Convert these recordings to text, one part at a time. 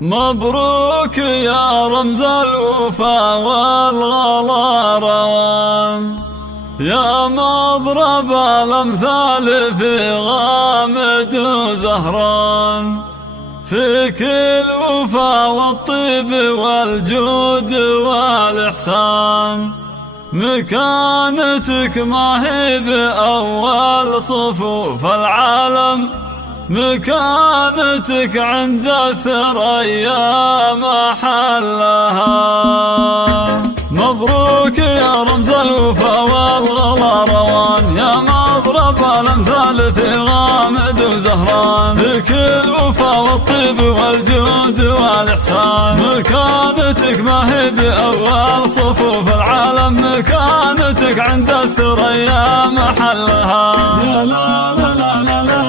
مبروك يا رمز الوفا والغلا روان، يا مضرب الأمثال في غامد وزهران، فيك الوفا والطيب والجود والإحسان، مكانتك ما هي بأول صفوف العالم، مكانتك عند الثريا محلها. مبروك يا رمز الوفا والغلا روان، يا مضرب الأمثال في غامد وزهران، فيك الوفا والطيب والجود والإحسان، مكانتك ما هي بأول صفوف العالم، مكانتك عند الثريا محلها. يا لا لا لا لا لا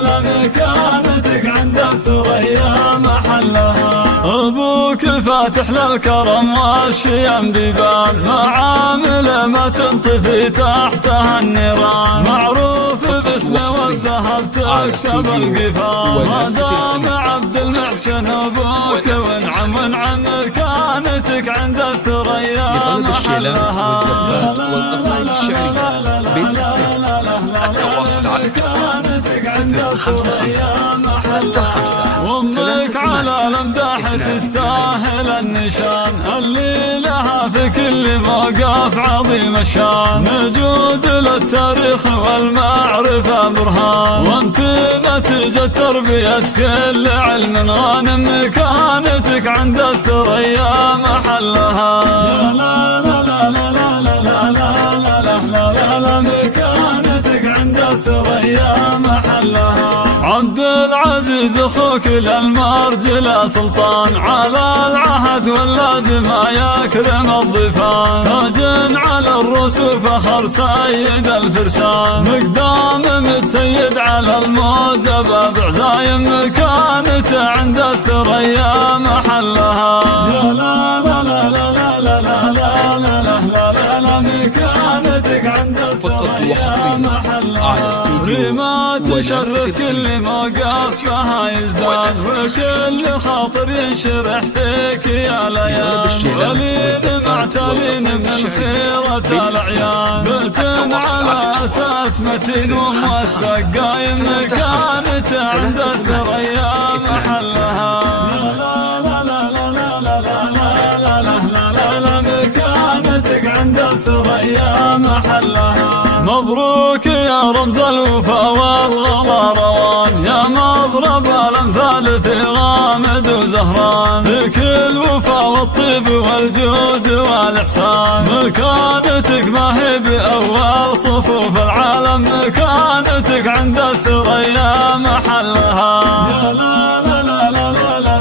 لا، مكانتك عند الثريا محلها. أبوك فاتح للكرم والشيم بيبان، معامل ما تنطفي تحتها النيران، معروف باسمه والذهب تكتب القفان، ما دام عبد المحسن أبوك وانعم وانعم، مكانتك عند الثريا محلها. والزفات والقصائد الشعرية بالأسماء. التواصل على 055 وامك على الامداح تستاهل النشان، اللي لها في كل موقف عظيم الشان، موجود للتاريخ والمعرفة برهان، وانت نتيجة تربية كل علم غانم، مكانتك عند الثريا محلها. يا لا لا لا لا لا لا لا لا، مكانتك عند الثريا محلها. عبد العزيز اخوك للمرجل سلطان، على العهد واللازم يكرم الضيفان، تاج على الرسوف فخر سيد الفرسان، مقدام متسيد على الموجب بعزايم، مكانته عند الثريا محلها. يا لا لا لا لا لا لا لا لا، مكانتك عند الثريا محلها. ريما تشرف كل موقف بها يزداد، وكل خاطر ينشرح فيك يا ليال، وليد معتلين من خيرة الأعيان، بيت على أساس متين وموثق قايم، مكانته عند الثريا محلها. لا لا لا لا لا لا لا لا، مكانتك عند الثريا محلها. مبروك يا رمز الوفا والغلا روان، يا مضرب الأمثال في غامد وزهران، فيك الوفا والطيب والجود والإحسان، مكانتك ما هي بأول صفوف العالم، مكانتك عند الثريا محلها. يا لا لا لا لا لا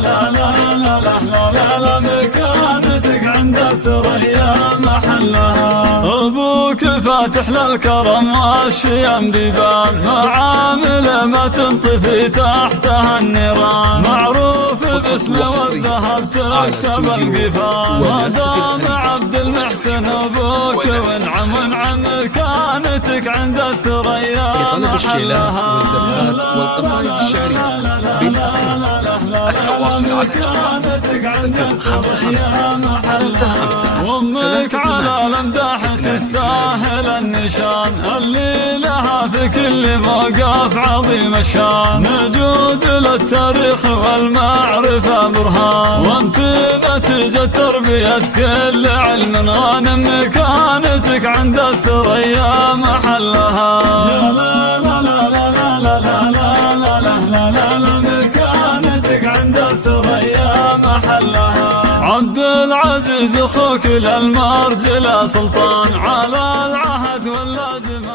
لا، مكانتك عند الثريا محلها. أبوك فاتح للكرم والشيم بيبان، معامل ما تنطفي تحتها النيران، معروف باسمه والذهب تكتب القفان، ما دام عبد المحسن أبوك وانعم وانعم، مكانتك عند الثريا لطلب الشيلات والزفات والقصائد الشعرية بالأسماء. التواصل على 055 وامك على الامداح تستاهل النشان، اللي لها في كل موقف عظيم الشان، موجود للتاريخ والمعرفة برهان، وانت نتيجة تربية كل علم غانم، مكانتك عند الثريا محلها. يا لا لا لا لا لا لا لا، مكانتك عند الثريا محلها. عبد العزيز اخوك للمرجل سلطان، على العهد واللازم